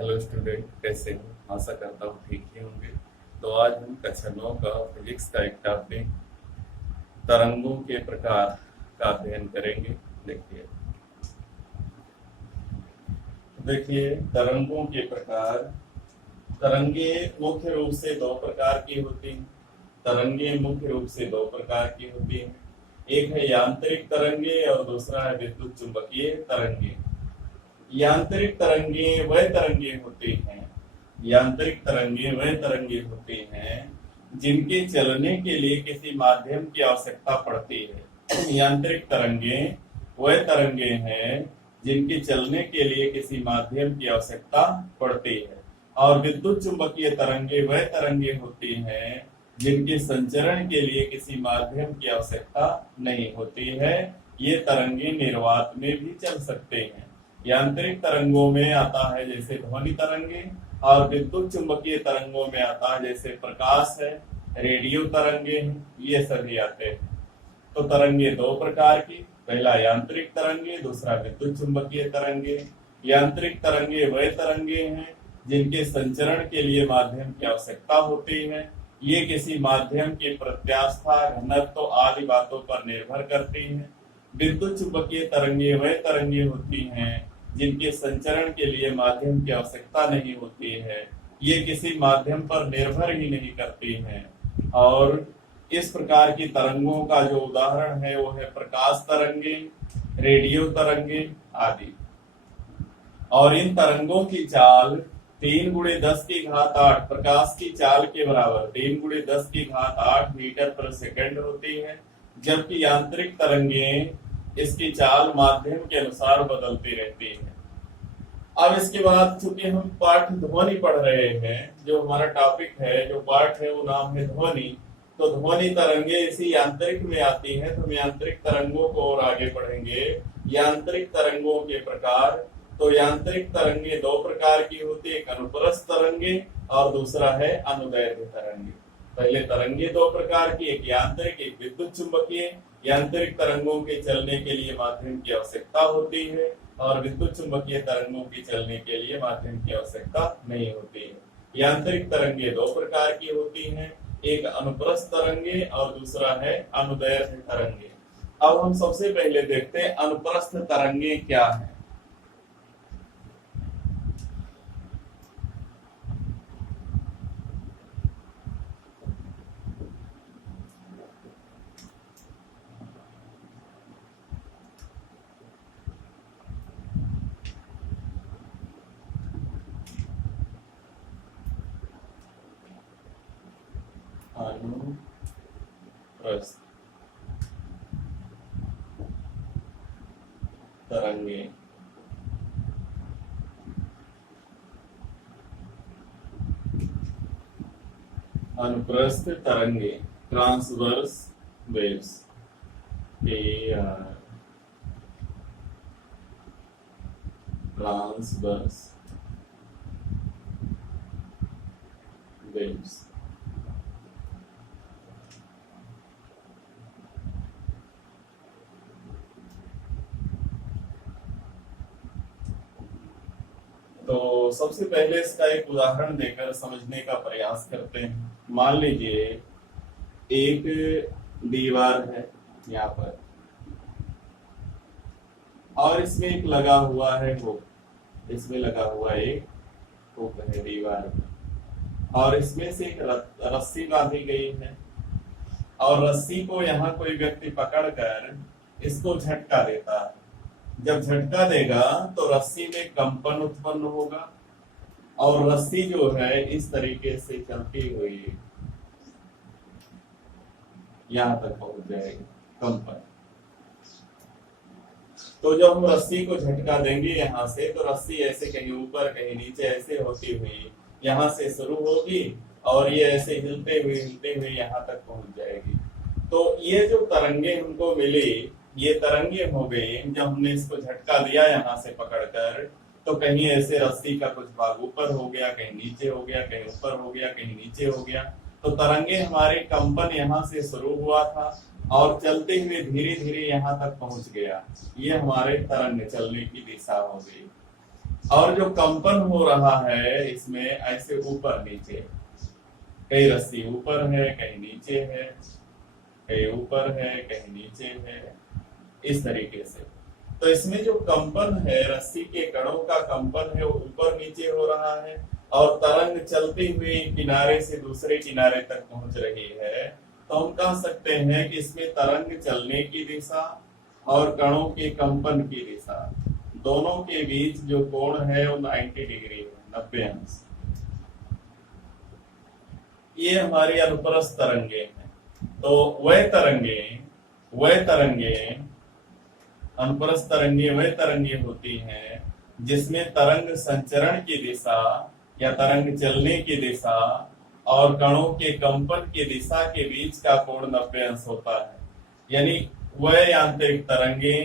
Hello student, कैसे हो? आशा करता हूँ ठीक ही होंगे। तो आज हम कक्षा 9 का फिजिक्स का एक टॉपिक तरंगों के प्रकार का अध्ययन करेंगे। देखिए देखिए तरंगों के प्रकार। तरंगे मुख्य रूप से दो प्रकार की होती हैं। तरंगे मुख्य रूप से दो प्रकार की होती हैं। एक है यांत्रिक तरंगे और दूसरा है विद्युत चुंबकीय तरंगे। यांत्रिक तरंगे वह तरंगे होती हैं यांत्रिक तरंगे वह तरंगे होती हैं जिनके चलने के लिए किसी माध्यम की आवश्यकता पड़ती है। यांत्रिक तरंगे वह तरंगे हैं जिनके चलने के लिए किसी माध्यम की आवश्यकता पड़ती है। और विद्युत चुंबकीय तरंगे वह तरंगे होती हैं जिनके संचरण के लिए किसी माध्यम की आवश्यकता नहीं होती है। ये तरंगे निर्वात में भी चल सकते हैं। यांत्रिक तरंगों में आता है जैसे ध्वनि तरंगे, और विद्युत चुंबकीय तरंगों में आता है जैसे प्रकाश है, रेडियो तरंगे हैं, ये सभी आते हैं। तो तरंगे दो प्रकार की, पहला यांत्रिक तरंगे, दूसरा विद्युत चुंबकीय तरंगे। यांत्रिक तरंगे वह तरंगे हैं जिनके संचरण के लिए माध्यम की आवश्यकता होती है। ये किसी माध्यम की प्रत्यास्था, घनत्व आदि बातों पर निर्भर करती हैं। विद्युत चुंबकीय तरंगे वह तरंगे होती हैं जिनके संचरण के लिए माध्यम की आवश्यकता नहीं होती है। ये किसी माध्यम पर निर्भर ही नहीं करती हैं। और इस प्रकार की तरंगों का जो उदाहरण है वो है प्रकाश तरंगे, रेडियो तरंगे आदि। और इन तरंगों की चाल 3 × 10⁸ प्रकाश की चाल के बराबर 3 × 10⁸ मीटर प्रति सेकंड होती है। जबकि यांत्रिक तरंगे इसकी चाल माध्यम के अनुसार बदलती रहती है। अब इसके बाद चूंकि हम पाठ ध्वनि पढ़ रहे हैं, जो हमारा टॉपिक है, जो पाठ है वो नाम है ध्वनि। तो ध्वनि तरंगे इसी यांत्रिक में आती हैं, तो हम यांत्रिक तरंगों को और आगे पढ़ेंगे। यांत्रिक तरंगों के प्रकार। तो यांत्रिक तरंगे दो प्रकार की होती है, एक अनुप्रस्थ तरंगे और दूसरा है अनुदैर्ध्य तरंगे। पहले तरंगे दो प्रकार की, एक यांत्रिक एक विद्युत चुंबकीय। यांत्रिक तरंगों के चलने के लिए माध्यम की आवश्यकता होती है और विद्युत चुंबकीय तरंगों के चलने के लिए माध्यम की आवश्यकता नहीं होती है। यांत्रिक तरंगे दो प्रकार की होती हैं, एक अनुप्रस्थ तरंगे और दूसरा है अनुदैर्ध्य तरंगे। अब हम सबसे पहले देखते हैं अनुप्रस्थ तरंगे क्या है। अनुप्रस्थ तरंगे अनुप्रस्थ तरंगे ट्रांसवर्स वेव्स ट्रांसवर्स वेव्स। तो सबसे पहले इसका एक उदाहरण देकर समझने का प्रयास करते हैं। मान लीजिए एक दीवार है यहाँ पर, और इसमें एक लगा हुआ है हुक। इसमें लगा हुआ एक हुक है दीवार में, और इसमें से एक रस्सी बांधी गई है, और रस्सी को यहाँ कोई व्यक्ति पकड़कर इसको झटका देता है। जब झटका देगा तो रस्सी में कंपन उत्पन्न होगा, और रस्सी जो है इस तरीके से चलती हुई यहां तक पहुंच जाएगी कंपन। तो जब हम रस्सी को झटका देंगे यहाँ से, तो रस्सी ऐसे कहीं ऊपर कहीं नीचे ऐसे होती हुई यहाँ से शुरू होगी, और ये ऐसे हिलते हुए यहाँ तक पहुंच जाएगी। तो ये जो तरंगे हमको मिली, ये तरंगे हो गई। जब हमने इसको झटका दिया यहाँ से पकड़कर, तो कहीं ऐसे रस्सी का कुछ भाग ऊपर हो गया, कहीं नीचे हो गया, कहीं ऊपर हो गया, कहीं नीचे हो गया। तो तरंगे हमारे कंपन यहाँ से शुरू हुआ था और चलते हुए धीरे धीरे यहाँ तक पहुंच गया। ये हमारे तरंग चलने की दिशा हो गई। और जो कंपन हो रहा है इसमें ऐसे ऊपर नीचे, कहीं रस्सी ऊपर है कहीं नीचे है, कहीं ऊपर है कहीं नीचे है, इस तरीके से। तो इसमें जो कंपन है, रस्सी के कणों का कंपन है, वो ऊपर नीचे हो रहा है और तरंग चलती हुई किनारे से दूसरे किनारे तक पहुंच रही है। तो हम कह सकते हैं कि इसमें तरंग चलने की दिशा और कणों के कंपन की दिशा दोनों के बीच जो कोण है वो 90 डिग्री है, 90 अंश। ये हमारी अनुप्रस्थ तरंगे हैं। तो वह तरंगे अनुप्रस्थ तरंगे वह तरंगे होती हैं जिसमें तरंग संचरण की दिशा या तरंग चलने की दिशा और कणों के कंपन की दिशा के बीच का कोण 90 अंश होता है। यानी वह यांत्रिक तरंगे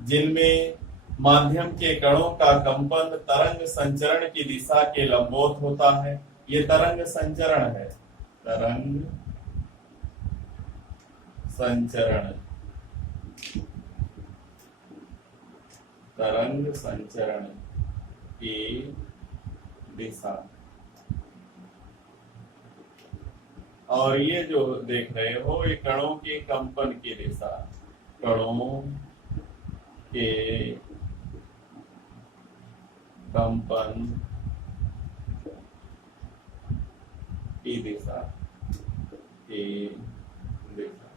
जिनमें माध्यम के कणों का कंपन तरंग संचरण की दिशा के लंबवत होता है, ये तरंग संचरण है। तरंग संचरण, तरंग संचरण की दिशा। और ये जो देख रहे हो ये कणों के कंपन की दिशा, कणों के कंपन की दिशा, की दिशा।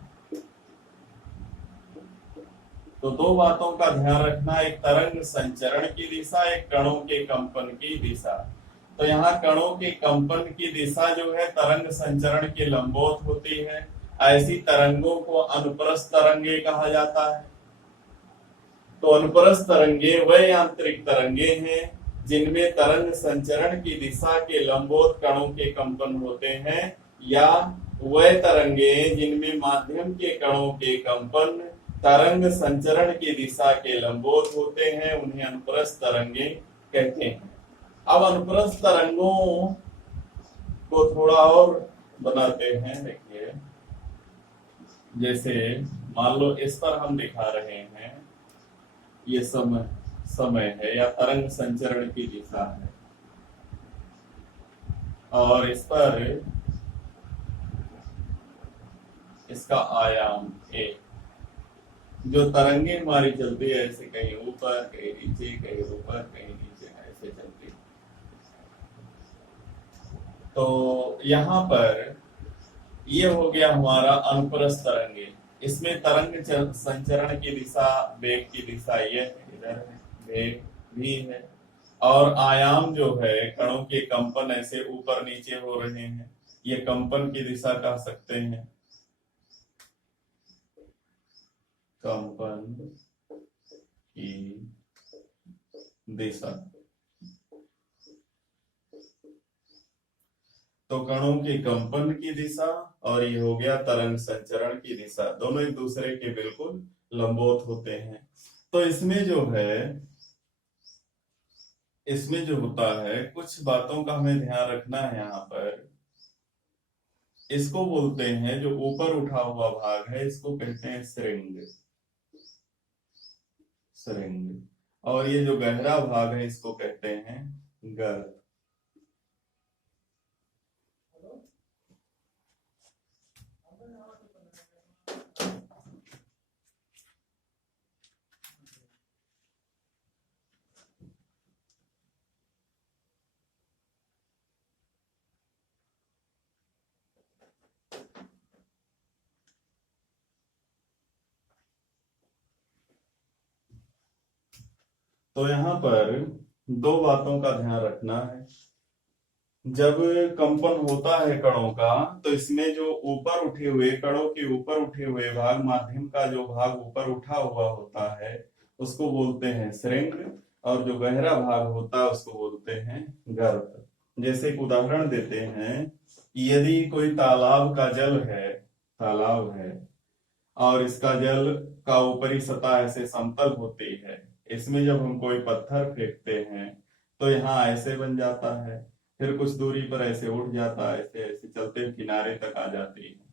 तो दो बातों का ध्यान रखना, एक तरंग संचरण की दिशा, एक कणों के कंपन की दिशा। तो यहाँ कणों के कंपन की दिशा जो है तरंग संचरण के लंबवत होती है। ऐसी तरंगों को अनुप्रस्थ तरंगे कहा जाता है। तो अनुप्रस्थ तरंगे वह यांत्रिक तरंगे हैं जिनमें तरंग संचरण की दिशा के लंबवत कणों के कंपन होते हैं, या वह तरंगे जिनमें माध्यम के कणों के कंपन तरंग संचरण की दिशा के लंबवत होते हैं, उन्हें अनुप्रस्थ तरंगे कहते हैं। अब अनुप्रस्थ तरंगों को थोड़ा और बनाते हैं। देखिए, जैसे मान लो इस पर हम दिखा रहे हैं, ये समय है या तरंग संचरण की दिशा है, और इस पर इसका आयाम a। जो तरंगे हमारी चलती है ऐसे कहीं ऊपर कहीं नीचे, कहीं ऊपर कहीं नीचे, ऐसे चलती है। तो यहाँ पर ये हो गया हमारा अनुप्रस्थ तरंगे। इसमें तरंग संचरण की दिशा, वेग की दिशा ये है, इधर है, वेग भी है, और आयाम जो है कणों के कंपन ऐसे ऊपर नीचे हो रहे हैं, ये कंपन की दिशा कह सकते हैं, कंपन की दिशा। तो कणों के कंपन की दिशा और ये हो गया तरंग संचरण की दिशा, दोनों एक दूसरे के बिल्कुल लंबवत होते हैं। तो इसमें जो होता है, कुछ बातों का हमें ध्यान रखना है यहाँ पर। इसको बोलते हैं, जो ऊपर उठा हुआ भाग है इसको कहते हैं श्रृंग, श्रृंग, और ये जो गहरा भाग है इसको कहते हैं गर्त। तो यहाँ पर दो बातों का ध्यान रखना है। जब कंपन होता है कणों का, तो इसमें जो ऊपर उठे हुए कणों के ऊपर उठे हुए भाग, माध्यम का जो भाग ऊपर उठा हुआ होता है उसको बोलते हैं श्रृंग, और जो गहरा भाग होता है उसको बोलते हैं गर्त। जैसे एक उदाहरण देते हैं कि यदि कोई तालाब का जल है, तालाब है, और इसका जल का ऊपरी सतह ऐसे समतल होती है, इसमें जब हम कोई पत्थर फेंकते हैं तो यहाँ ऐसे बन जाता है, फिर कुछ दूरी पर ऐसे उठ जाता है, ऐसे ऐसे चलते हुए किनारे तक आ जाती है।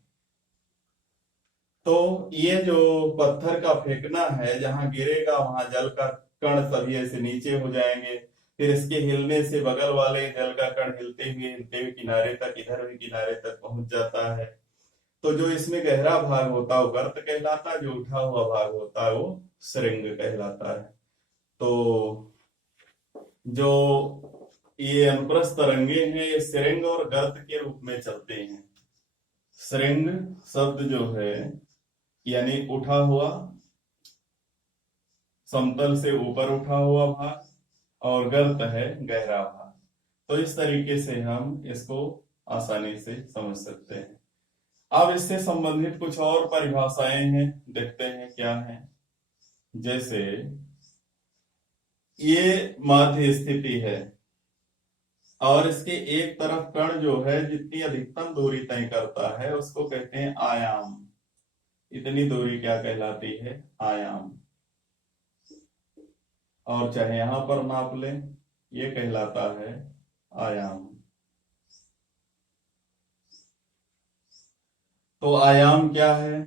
तो ये जो पत्थर का फेंकना है, जहां गिरेगा वहां जल का कण सभी ऐसे नीचे हो जाएंगे, फिर इसके हिलने से बगल वाले जल का कण हिलते हुए किनारे तक, इधर भी किनारे तक पहुंच जाता है। तो जो इसमें गहरा भाग होता है वो गर्त कहलाता है, जो उठा हुआ भाग होता है वो श्रृंग कहलाता है। तो जो ये अनुप्रस्थ तरंगे हैं ये श्रृंग और गर्त के रूप में चलते हैं। श्रृंग शब्द जो है यानी उठा हुआ, समतल से ऊपर उठा हुआ भाग, और गर्त है गहरा भाग। तो इस तरीके से हम इसको आसानी से समझ सकते हैं। अब इससे संबंधित कुछ और परिभाषाएं हैं, देखते हैं क्या है। जैसे ये माध्य स्थिति है और इसके एक तरफ कण जो है जितनी अधिकतम दूरी तय करता है उसको कहते हैं आयाम। इतनी दूरी क्या कहलाती है? आयाम। और चाहे यहां पर नाप लें, ये कहलाता है आयाम। तो आयाम क्या है?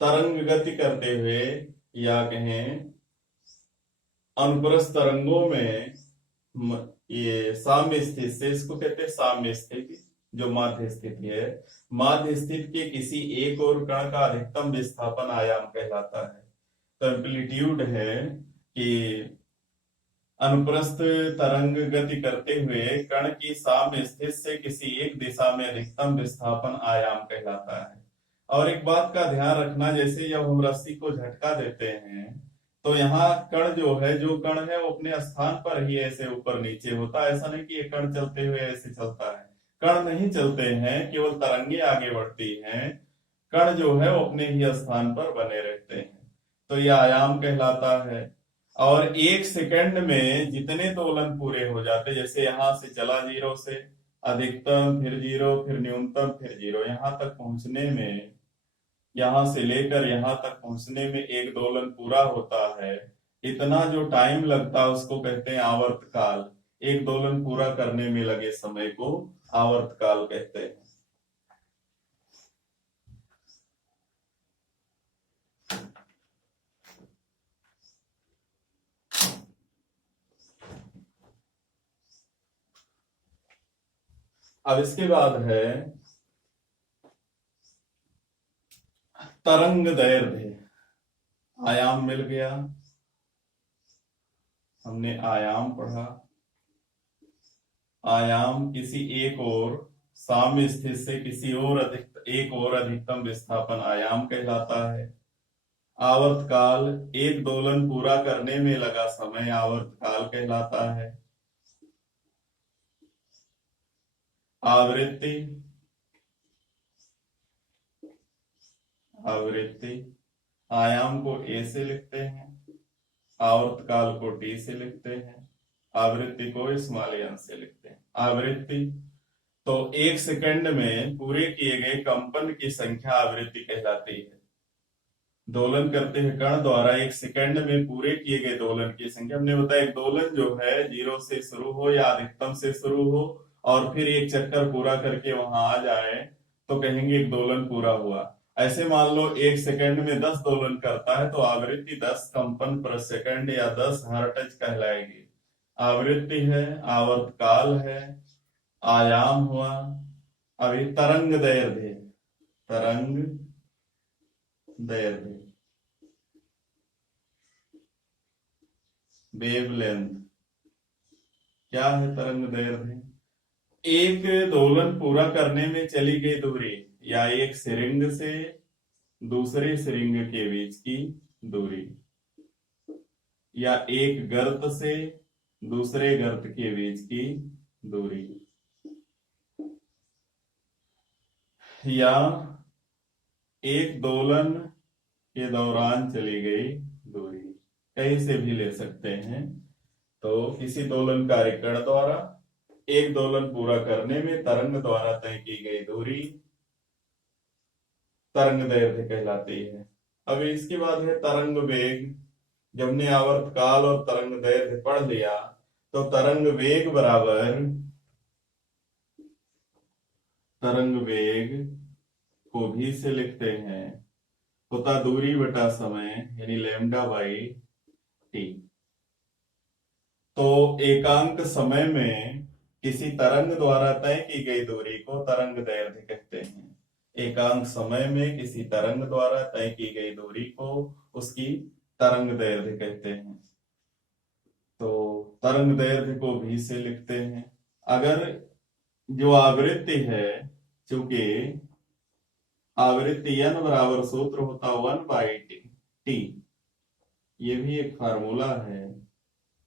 तरंग गति करते हुए या कहें अनुप्रस्थ तरंगों में ये साम्य स्थिति से, इसको कहते हैं साम्य स्थिति, जो माध्य स्थिति है। माध्य स्थिति के किसी एक और कण का अधिकतम विस्थापन आयाम कहलाता है। तो एम्पलीट्यूड है कि अनुप्रस्थ तरंग गति करते हुए कण की साम्य स्थिति से किसी एक दिशा में अधिकतम विस्थापन आयाम कहलाता है। और एक बात का ध्यान रखना, जैसे जब हम रस्सी को झटका देते हैं तो यहाँ कण जो है, जो कण है वो अपने स्थान पर ही ऐसे ऊपर नीचे होता है। ऐसा नहीं कि ये कण चलते हुए ऐसे चलता है, कण नहीं चलते हैं, केवल तरंगे आगे बढ़ती हैं। कण जो है वो अपने ही स्थान पर बने रहते हैं। तो ये आयाम कहलाता है। और एक सेकंड में जितने दोलन पूरे हो जाते, जैसे यहां से चला जीरो से, अधिकतम फिर जीरो, फिर न्यूनतम, फिर जीरो, यहां तक पहुंचने में, यहां से लेकर यहां तक पहुंचने में एक दोलन पूरा होता है। इतना जो टाइम लगता है उसको कहते हैं आवर्त काल। एक दोलन पूरा करने में लगे समय को आवर्त काल कहते हैं। अब इसके बाद है तरंग दैर्ध्य। आयाम मिल गया, हमने आयाम पढ़ा। आयाम किसी एक और साम्य स्थिति से किसी और एक और अधिकतम विस्थापन आयाम कहलाता है। आवर्त काल एक दोलन पूरा करने में लगा समय आवर्त काल कहलाता है। आवृत्ति, आवृत्ति आयाम को ए से लिखते हैं, आवर्त काल को टी से लिखते हैं, आवृत्ति को स्मॉल एन से लिखते हैं। आवृत्ति तो एक सेकंड में पूरे किए गए कंपन की संख्या आवृत्ति कहलाती है। दोलन करते हुए कण द्वारा एक सेकंड में पूरे किए गए दोलन की संख्या, हमने बताया एक दोलन जो है जीरो से शुरू हो या अधिकतम से शुरू हो और फिर एक चक्कर पूरा करके वहां आ जाए तो कहेंगे एक दोलन पूरा हुआ। ऐसे मान लो एक सेकंड में 10 दोलन करता है तो आवृत्ति 10 कंपन प्रति सेकंड या 10 हर्ट्ज कहलाएगी। आवृत्ति है, आवर्त काल है, आयाम हुआ। अभी तरंग दैर्ध्य, तरंग दैर्ध्य, वेवलेंथ। क्या है तरंग दैर्ध्य? एक दोलन पूरा करने में चली गई दूरी या एक सिरिंग से दूसरे सिरिंग के बीच की दूरी या एक गर्त से दूसरे गर्त के बीच की दूरी या एक दोलन के दौरान चली गई दूरी, कहीं से भी ले सकते हैं। तो किसी दोलन कार्यकण द्वारा एक दोलन पूरा करने में तरंग द्वारा तय की गई दूरी तरंग दैर्ध्य कहलाती है। अब इसके बाद है तरंग वेग। जब हमने आवर्त काल और तरंग दैर्ध्य पढ़ लिया तो तरंग वेग बराबर, तरंग वेग को भी से लिखते हैं होता दूरी बटा समय यानी लैम्डा बाई टी। तो तो एकांक समय में किसी तरंग द्वारा तय की गई दूरी को तरंग दैर्ध्य कहते हैं। एकांक समय में किसी तरंग द्वारा तय की गई दूरी को उसकी तरंग दैर्ध्य कहते हैं। तो तरंग दैर्ध्य को भी से लिखते हैं। अगर जो आवृत्ति है, चूंकि आवृत्ति n बराबर सूत्र होता 1/t, ये भी एक फार्मूला है।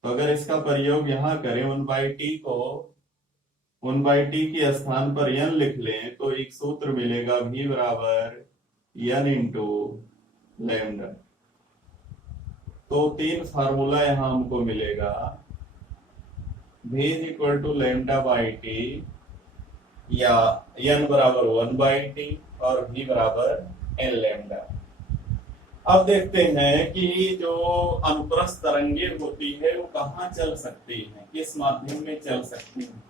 तो अगर इसका प्रयोग यहां करें 1/t को 1/t के स्थान पर n लिख लें तो एक सूत्र मिलेगा v बराबर n इंटू लैम्डा। तो तीन फार्मूला यहां हमको मिलेगा, v is equal to lambda by t, या n बराबर 1/t और v बराबर n लैम्डा। अब देखते हैं कि जो अनुप्रस्थ तरंगे होती है वो कहाँ चल सकती है, किस माध्यम में चल सकती है।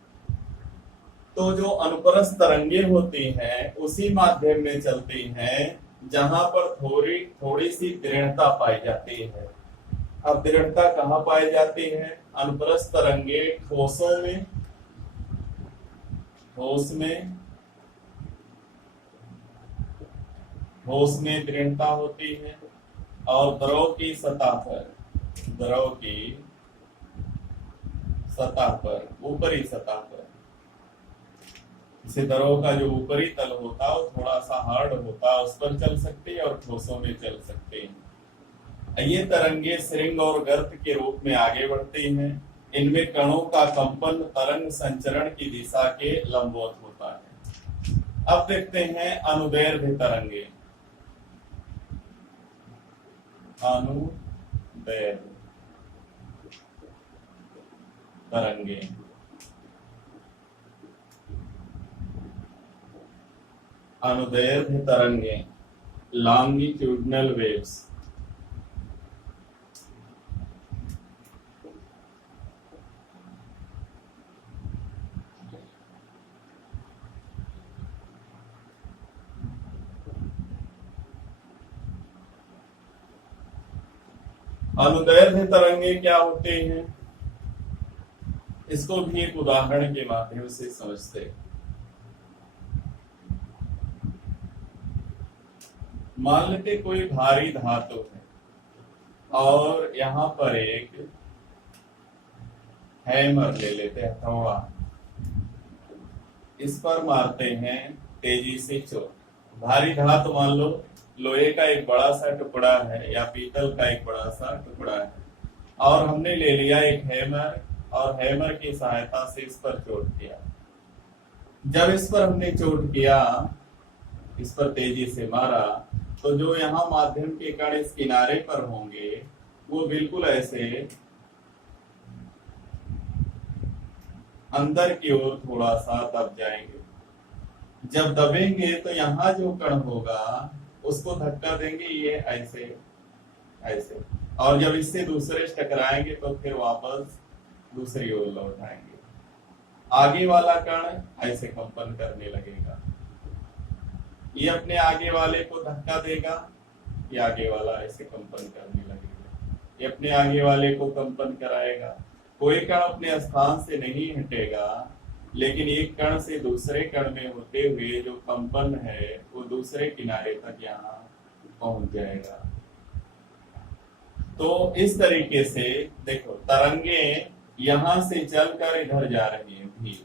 तो जो अनुप्रस्थ तरंगे होती हैं उसी माध्यम में चलती हैं जहां पर थोड़ी सी दृढ़ता पाई जाती है। अब दृढ़ता कहाँ पाई जाती है? अनुप्रस्थ तरंगे ठोसों में, ठोस में दृढ़ता होती है, और द्रव की सतह पर, ऊपरी सतह पर, इसे द्रव का जो ऊपरी तल होता है वो थोड़ा सा हार्ड होता है, उस पर चल सकती है और ठोसों में चल सकती है। ये तरंगे श्रृंग और गर्त के रूप में आगे बढ़ती हैं। इनमें कणों का कंपन तरंग संचरण की दिशा के लंबवत होता है। अब देखते हैं अनुदैर्ध्य तरंगे। अनुदैर्ध्य तरंगे अनुदैर्ध्य तरंगे लॉन्गिट्यूडिनल वेव्स। अनुदैर्ध्य तरंगे क्या होते हैं, इसको भी एक उदाहरण के माध्यम से समझते हैं। मान लेते कोई भारी धातु है और यहाँ पर एक हैमर ले लेते हैं, हथौड़ा, इस पर मारते हैं तेजी से चोट। भारी धातु मान लो लोहे का एक बड़ा सा टुकड़ा है या पीतल का एक बड़ा सा टुकड़ा है, और हमने ले लिया एक हैमर और हैमर की सहायता से इस पर चोट किया। जब इस पर हमने चोट किया, इस पर तेजी से मारा, तो जो यहाँ माध्यम के कण इस किनारे पर होंगे वो बिल्कुल ऐसे अंदर की ओर थोड़ा सा दब जाएंगे। जब दबेंगे तो यहाँ जो कण होगा उसको धक्का देंगे, ये ऐसे ऐसे, और जब इससे दूसरे से टकराएंगे तो फिर वापस दूसरी ओर लौट आएंगे। आगे वाला कण ऐसे कंपन करने लगेगा, ये अपने आगे वाले को धक्का देगा, ये आगे वाला ऐसे कंपन करने लगेगा, ये अपने आगे वाले को कंपन कराएगा। कोई कण अपने स्थान से नहीं हटेगा, लेकिन एक कण से दूसरे कण में होते हुए जो कंपन है वो दूसरे किनारे तक यहाँ पहुंच जाएगा। तो इस तरीके से देखो, तरंगे यहां से चलकर इधर जा रही है भी,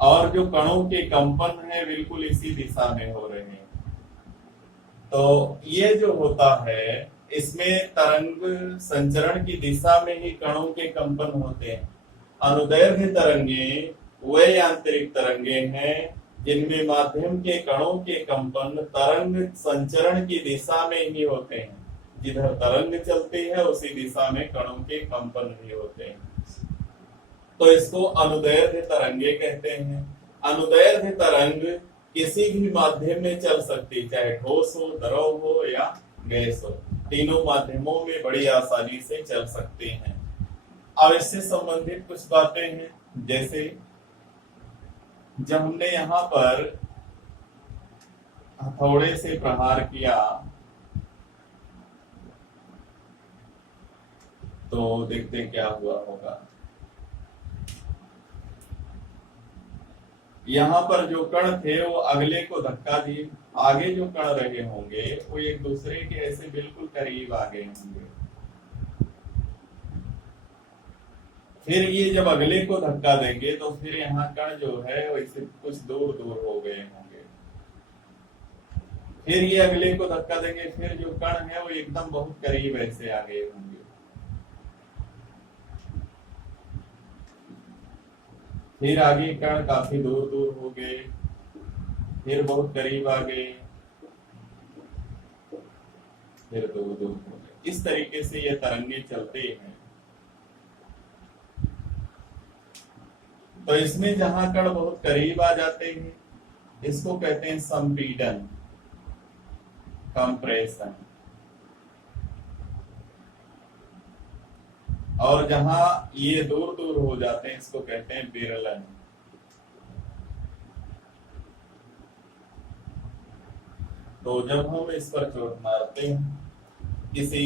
और जो कणों के कंपन है बिल्कुल इसी दिशा में हो रहे हैं। तो ये जो होता है इसमें तरंग संचरण की दिशा में ही कणों के कंपन होते हैं। अनुदैर्ध्य तरंगे वे यांत्रिक तरंगे हैं जिनमें माध्यम के कणों के कंपन तरंग संचरण की दिशा में ही होते हैं। जिधर तरंग चलती है उसी दिशा में कणों के कंपन भी होते हैं, तो इसको अनुदैर्ध्य तरंगे कहते हैं। अनुदैर्ध्य तरंग किसी भी माध्यम में चल सकती, चाहे ठोस हो, द्रव हो या गैस हो, तीनों माध्यमों में बड़ी आसानी से चल सकते हैं। और इससे संबंधित कुछ बातें हैं, जैसे जब हमने यहाँ पर हथौड़े से प्रहार किया तो देखते हैं क्या हुआ होगा। यहाँ पर जो कण थे वो अगले को धक्का दिए, आगे जो कण रहे होंगे वो एक दूसरे के ऐसे बिल्कुल करीब आ गए होंगे। फिर ये जब अगले को धक्का देंगे तो फिर यहाँ कण जो है वो इससे कुछ दूर दूर हो गए होंगे। फिर ये अगले को धक्का देंगे, फिर जो कण है वो एकदम बहुत करीब ऐसे आ गए होंगे। फिर आगे कण काफी दूर दूर हो गए, फिर बहुत करीब आ गए, फिर दूर दूर हो गए। इस तरीके से ये तरंगे चलते हैं। तो इसमें जहां कण बहुत करीब आ जाते हैं इसको कहते हैं संपीडन, कंप्रेशन। और जहां ये दूर दूर हो जाते हैं इसको कहते हैं विरलन। तो जब हम इस पर चोट मारते हैं किसी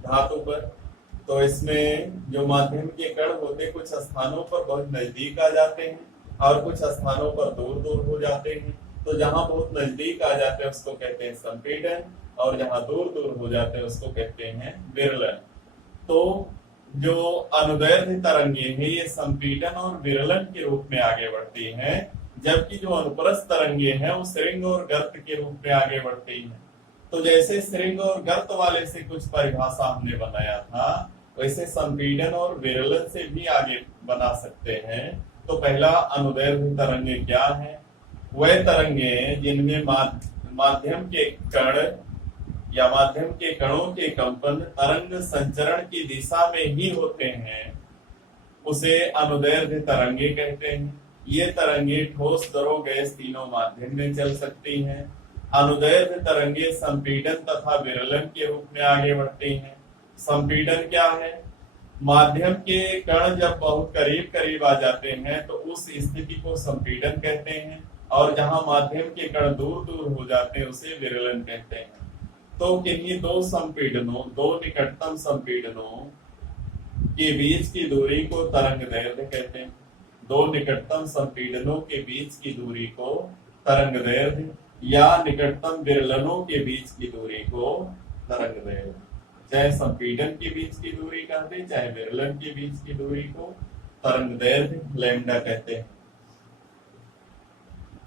धातु पर, तो इसमें जो माध्यम के कण होते कुछ स्थानों पर बहुत नजदीक आ जाते हैं और कुछ स्थानों पर दूर दूर हो जाते हैं। तो जहां बहुत नजदीक आ जाते हैं उसको कहते हैं संपीडन, और जहां दूर दूर हो जाते हैं उसको कहते हैं विरलन। तो जो अनुदैर्ध्य तरंगे हैं ये संपीडन और विरलन के रूप में आगे बढ़ती हैं, जबकि जो अनुप्रस्थ तरंगे हैं वो श्रृंग और गर्त के रूप में आगे बढ़ती हैं। तो जैसे श्रृंग और गर्त वाले से कुछ परिभाषा हमने बनाया था, वैसे संपीडन और विरलन से भी आगे बना सकते हैं। तो पहला अनुदैर्ध्य तरंगे क्या है? वह तरंगे जिनमें माध्यम के कण या माध्यम के कणों के कंपन तरंग संचरण की दिशा में ही होते हैं, उसे अनुदैर्ध्य तरंगे कहते हैं। ये तरंगे ठोस, द्रव, गैस तीनों माध्यम में चल सकती हैं। अनुदैर्ध्य तरंगे संपीडन तथा विरलन के रूप में आगे बढ़ती हैं। संपीडन क्या है? माध्यम के कण जब बहुत करीब करीब आ जाते हैं तो उस स्थिति को संपीडन कहते हैं, और जहां माध्यम के कण दूर दूर हो जाते हैं उसे विरलन कहते हैं। तो किन्हीं दो संपीडनों, दो निकटतम संपीडनों के बीच की दूरी को तरंग दैर्ध्य कहते हैं। दो निकटतम संपीडनों के बीच की दूरी को तरंग दैर्ध्य, या निकटतम विरलनों के बीच की दूरी को तरंग दैर्ध्य, चाहे संपीडन के बीच की दूरी कहते हैं चाहे विरलन के बीच की दूरी को तरंग दैर्ध्य लैम्डा कहते हैं।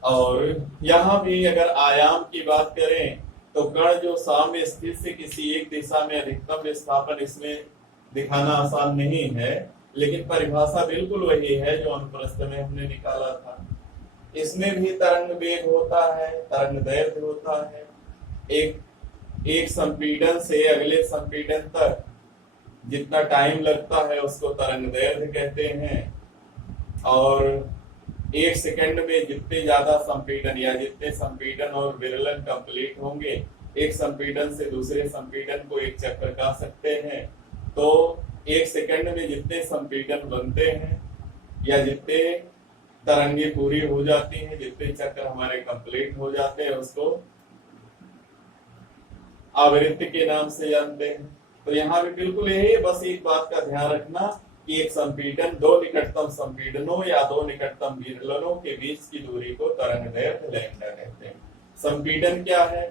और यहाँ भी अगर आयाम की बात करें तो कण जो साम्य स्थित से किसी एक दिशा में अधिकतम विस्थापन, इसमें दिखाना आसान नहीं है, लेकिन परिभाषा बिल्कुल वही है जो अनुप्रस्थ में हमने निकाला था। इसमें भी तरंग वेग होता है, तरंग दैर्ध्य होता है। एक संपीडन से अगले संपीडन तक जितना टाइम लगता है उसको तरंग दैर्ध्य कहते हैं। और एक सेकंड में जितने ज्यादा संपीडन या जितने संपीडन और विरलन कंप्लीट होंगे, एक संपीडन से दूसरे संपीडन को एक चक्र कह सकते हैं। तो एक सेकंड में जितने संपीडन बनते हैं या जितने तरंगे पूरी हो जाती हैं, जितने चक्र हमारे कंप्लीट हो जाते हैं, उसको आवृत्ति के नाम से जानते हैं। तो यहाँ भी बिल्कुल यही, बस एक बात का ध्यान रखना कि एक संपीडन, दो निकटतम संपीडनों या दो निकटतम विरलनों के बीच की दूरी को तरंग दैर्ध्य लैम्डा कहते हैं। संपीडन क्या है?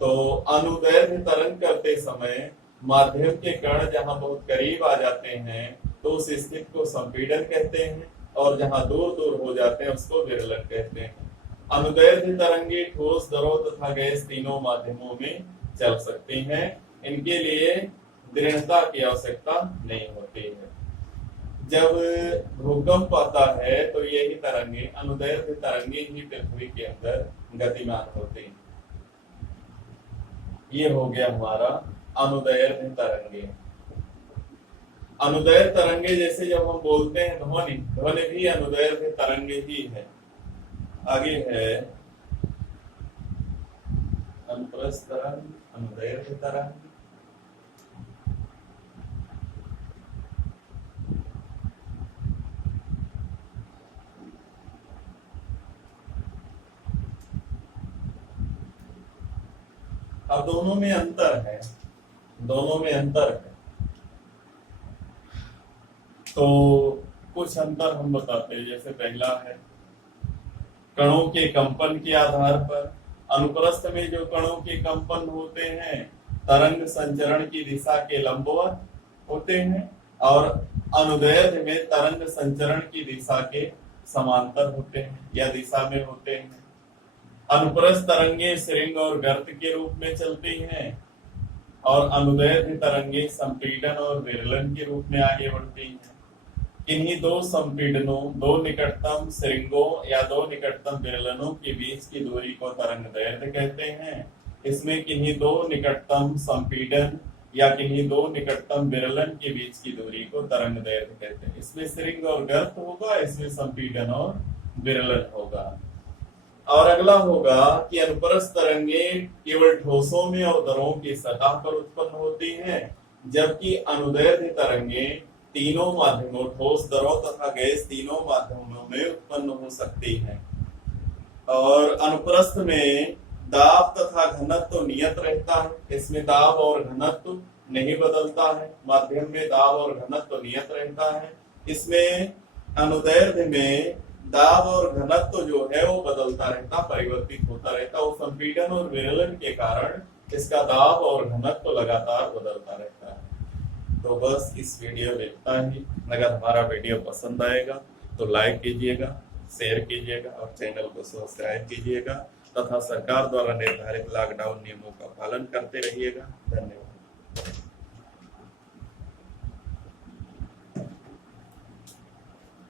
तो अनुदैर्ध्य तरंग करते समय माध्यम के कण जहां बहुत करीब आ जाते हैं तो उस स्थिति को संपीडन कहते हैं, और जहां दूर दूर हो जाते हैं उसको विरलन कहते हैं। अनुदैर्ध्य तरंगे ठोस, द्रव तथा गैस तीनों माध्यमों में चल सकती हैं। इनके लिए दृढ़ता की आवश्यकता नहीं होती है। जब भूकंप आता है तो यही तरंगे, अनुदैर्ध्य तरंगे ही पृथ्वी के अंदर गतिमान होती हैं। ये हो गया हमारा अनुदैर्ध्य तरंगे। अनुदैर्ध्य तरंगे जैसे जब हम बोलते हैं ध्वनि, ध्वनि भी अनुदैर्ध्य तरंगे ही है। आगे है अनुप्रस्थ तरंग, अनुदैर्ध्य तरंग। अब दोनों में अंतर है, दोनों में अंतर है। तो कुछ अंतर हम बताते हैं। जैसे पहला है कणों के कंपन के आधार पर। अनुप्रस्थ में जो कणों के कंपन होते हैं तरंग संचरण की दिशा के लंबवत होते हैं, और अनुदैर्ध्य में तरंग संचरण की दिशा के समांतर होते हैं या दिशा में होते हैं। अनुप्रस्थ तरंगे श्रृंग और गर्त के रूप में चलती हैं, और अनुदैर्ध्य तरंगे संपीड़न और विरलन के रूप में आगे बढ़ती हैं। किन्हीं दो संपीड़नों, दो निकटतम श्रृंगों या दो निकटतम विरलनों के बीच की दूरी को तरंग दैर्ध्य कहते हैं। इसमें किन्हीं दो निकटतम संपीड़न या किन्हीं दो निकटतम विरलन के बीच की दूरी को तरंग दैर्ध्य कहते हैं। इसमें श्रृंग और गर्त होगा, इसमें संपीड़न और विरलन होगा। और अगला होगा कि अनुप्रस्थ तरंगे केवल ठोसों में और दरों की सतह पर उत्पन्न होती हैं, जबकि अनुदैर्ध्य तरंगे तीनों माध्यमों, ठोस, दरों तथा गैस तीनों माध्यमों में उत्पन्न हो सकती हैं। और अनुप्रस्थ में दाब तथा घनत्व नियत रहता है, इसमें दाब और घनत्व नहीं बदलता है। माध्यम में दाब और घनत्व नियत रहता है। इसमें अनुदैर्ध्य में दाब और घनत्व जो है वो बदलता रहता, परिवर्तित होता रहता। वो संपीड़न और विरलन के कारण इसका दाब और घनत्व लगातार बदलता रहता है। तो बस इस वीडियो में इतना ही। अगर हमारा वीडियो पसंद आएगा तो लाइक कीजिएगा, शेयर कीजिएगा और चैनल को सब्सक्राइब कीजिएगा तथा सरकार द्वारा निर्धारित लॉकडाउन नियमों का पालन करते रहिएगा। धन्यवाद।